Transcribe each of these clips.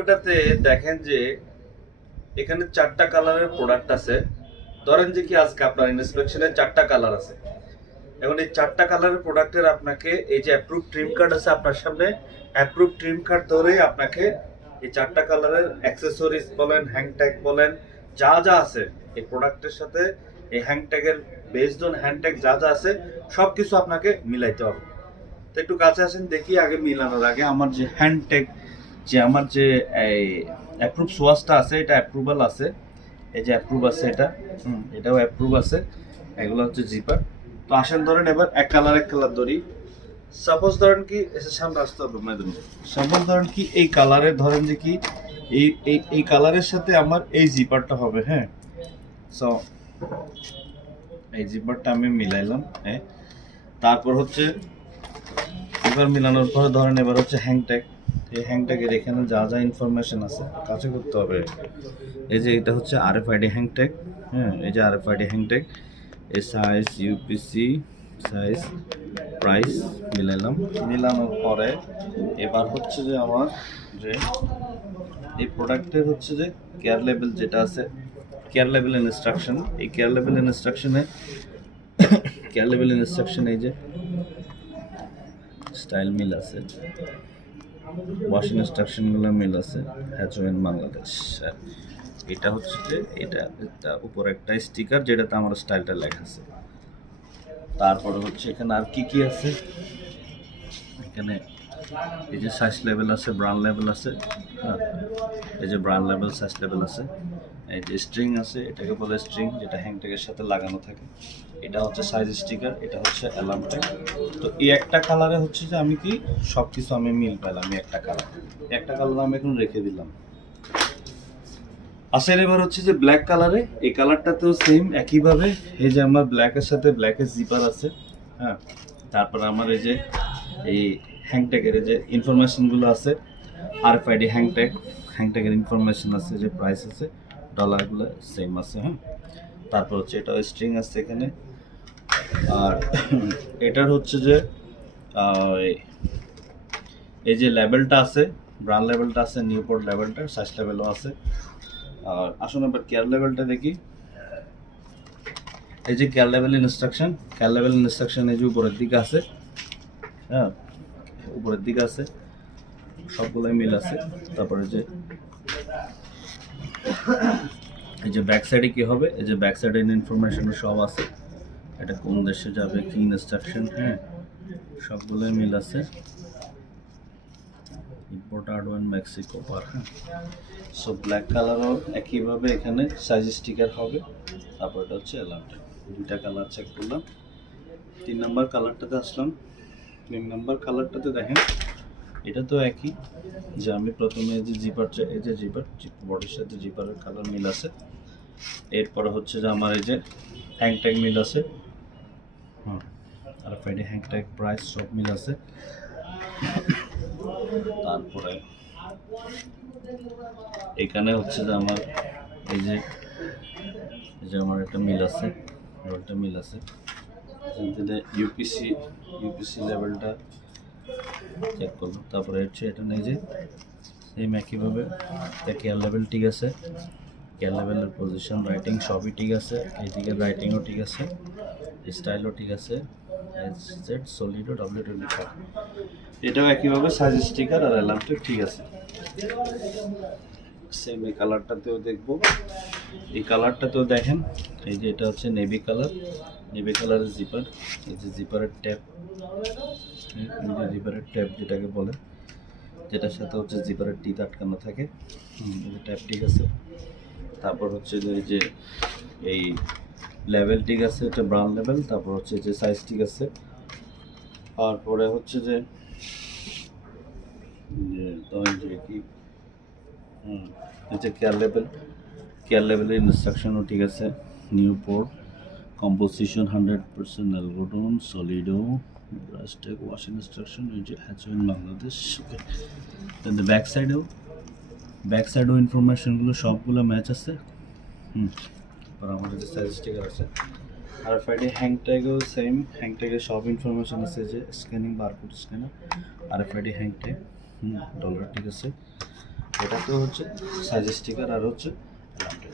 ভিডিওটাতে দেখেন যে এখানে 4টা কালারের প্রোডাক্ট আছে। ধরেন যে কি আজকে আপনার ইন্সপেকশনে 4টা কালার আছে। এখন এই 4টা কালারের প্রোডাক্টের আপনাকে এই যে অ্যাপ্রুভ ট্রিম কার্ড আছে আপনার সামনে, অ্যাপ্রুভ ট্রিম কার্ড ধরেই আপনাকে এই 4টা কালারের অ্যাক্সেসরিজ বলেন, হ্যাং ট্যাগ বলেন, যা যা আছে এই প্রোডাক্টের সাথে এই হ্যাং ট্যাগের বেসড অন হ্যাং ট্যাগ যা যা আছে সবকিছু আপনাকে মিলাইতে হবে। তো একটু কাছে আসেন দেখি আগে মিলানোর আগে আমার যে হ্যান্ড ট্যাগ, যে আমার যে এই অ্যাপ্রুভ সোয়াসটা আছে এটা অ্যাপ্রুভাল আছে, এই যে অ্যাপ্রুভ আছে এটাও অ্যাপ্রুভ আছে, এগুলো হচ্ছে জিপার। তো আসেন ধরেন এবার এক কালার ধরি। সাপোজ ধরেন কি এসে সামনে আসতে হবে মেদুন, সাপোজ ধরেন কি এই কালারের ধরেন যে কি এই এই এই কালারের সাথে আমার এই জিপারটা হবে। হ্যাঁ, সো এই জিপারটা আমি মিলাইলাম। হ্যাঁ, তারপর হচ্ছে এবার মিলানোর পরে ধরেন এবার হচ্ছে হ্যাং ট্যাগ। এই হ্যাং ট্যাগের এখানে যা যা ইনফরমেশন আছে কাছে করতে হবে। এই যে এটা হচ্ছে আরএফআইডি হ্যাং ট্যাগ। হ্যাঁ, এই যে আরএফআইডি হ্যাং ট্যাগ, এই সাইজ, ইউপিসি সাইজ, প্রাইস মিলাইলাম। মিলানোর পরে এবার হচ্ছে যে আমার যে এই প্রোডাক্টের হচ্ছে যে কেয়ার লেভেল যেটা আছে, কেয়ার লেভেল ইনস্ট্রাকশন, এই কেয়ার লেভেল ইনস্ট্রাকশনে এই যে স্টাইল মিল আছে, ওয়াশ ইনস্ট্রাকশনগুলো মিল আছে, হ্যাচওয়েন বাংলাদেশ। এটা হচ্ছে যে এটা উপর একটা স্টিকার যেটাতে আমার স্টাইলটা লেখা আছে। তারপরে হচ্ছে এখানে আর কি কি আছে, এখানে এই যে সাইজ লেভেল আছে, ব্র্যান্ড লেভেল আছে। হ্যাঁ, এই যে ব্র্যান্ড লেভেল, সাইজ লেভেল আছে। এই যে স্ট্রিং আছে, এটাকে বলে স্ট্রিং, যেটা হ্যাংট্যাগের সাথে লাগানো থাকে। এটা হচ্ছে সাইজ স্টিকার, এটা হচ্ছে অ্যালার্ম ট্যাগ। তো এই একটা কালারে হচ্ছে যে আমি কি সব কিছু আমি মিল পেলাম। একটা কালার আমি এখন রেখে দিলাম। আসেন এবার হচ্ছে যে ব্ল্যাক কালারে, এই কালারটাতেও সেম একইভাবে এই যে আমার ব্ল্যাকের সাথে ব্ল্যাকের জিপার আছে। হ্যাঁ, তারপর আমার এই যে এই হ্যাংট্যাগের যে ইনফরমেশনগুলো আছে, আরএফআইডি হ্যাংট্যাগের ইনফরমেশন আছে, যে প্রাইস আছে, ডলারগুলো সেম আছে। হ্যাঁ, তারপর হচ্ছে এটা স্ট্রিং আছে এখানে। আর এটার হচ্ছে যে এই যে লেভেলটা আছে, ব্র্যান্ড লেভেলটা আছে, নিউপোর্ট লেভেলটা, সাইজ লেভেলও আছে। আর আসুন এবার কেয়ার লেভেলটা দেখি। এই যে কেয়ার লেভেল ইনস্ট্রাকশন এই যে উপরের দিকে আছে। হ্যাঁ, উপরের দিকে আছে, সবগুলোই মিল আছে। তারপরে যে এই যে ব্যাক সাইডে কি হবে, এই যে ব্যাক সাইডের ইনফরমেশন সব আছে, এটা কোন দেশে যাবে, কি ইনস্ট্রাকশন, হ্যাঁ, সবগুলোই মিল আছে। ইম্পোর্টাডো এন্ড মেক্সিকো পার। হ্যাঁ, সো ব্ল্যাক কালারও একইভাবে এখানে সাইজ স্টিকার হবে। তারপর এটা হচ্ছে অ্যালার্মটা, দুইটা কালার চেক করলাম। 3 নম্বর কালারটাতে আসলাম। 3 নম্বর কালারটাতে দেখেন এটা তো একই, যে আমি প্রথমে এই যে জিপার, এই যে জিপার বডির সাথে জিপারের কালার মিল আছে। এরপরে হচ্ছে যে আমার এই যে হ্যাং ট্যাগ মিল আছে। হ্যাঁ, আর ফ্রাইডে হ্যাং ট্যাগ, প্রাইস সব মিল আছে। তারপরে এখানে হচ্ছে যে আমার এই যে আমার একটা মিল আছে, রোলটা মিল আছে। ইউপিসি লেভেলটা চেক করলাম। তারপরে হচ্ছে এটা নেই যে সেম একইভাবে কেয়ার লেভেল ঠিক আছে, কেয়ার লেভেলের পজিশন, রাইটিং সবই ঠিক আছে, এইদিকে রাইটিংও ঠিক আছে, স্টাইলও ঠিক আছে, জেড সলিডো W24, এটাও একইভাবে সাইজ স্টিকার আর অ্যালার্মটা ঠিক আছে। সেম এই কালারটাতেও দেখবো, এই কালারটাতেও দেখেন এই যে এটা হচ্ছে নেভি কালারের জিপার, এই যে জিপারের ট্যাপ, জিপারের ট্যাপ যেটাকে বলে, যেটার সাথে হচ্ছে জিপারের টিথ আটকানো থাকে। এই যে ট্যাপ ঠিক আছে। তারপর হচ্ছে যে এই লেভেল ঠিক আছে, এটা ব্রাউন লেভেল। তারপর হচ্ছে যে সাইজ ঠিক আছে। তারপরে হচ্ছে যে কি এই যে কেয়ার লেভেলের ইনস্ট্রাকশনও ঠিক আছে, নিউপোর্ট, কম্পোজিশন 100% অ্যালগোডন, সলিডো, ব্রাস্টেক, ওয়াশ ইনস্ট্রাকশন, এই যে হ্যাচওয়েন বাংলাদেশ। ওকে, দেন ব্যাক সাইডেও ইনফরমেশনগুলো সবগুলো ম্যাচ আছে। আর আমাদের যে সাইজ স্টিকার আছে, আর ফ্রাইডে হ্যাং ট্যাগও সেম, হ্যাং ট্যাগের সব ইনফরমেশন আছে, যে স্ক্যানিং, বারকোড স্ক্যানার, আর ফ্রাইডে হ্যাং ট্যাগ, ডলার ঠিক আছে। এটা তো হচ্ছে সাইজ স্টিকার আর হচ্ছে অ্যাডাপ্টার।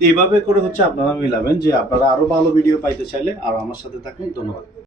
এইভাবে করে হচ্ছে আপনারা মিলাবেন। যে আপনারা আরো ভালো ভিডিও পাইতে চাইলে আর আমার সাথে থাকুন। ধন্যবাদ।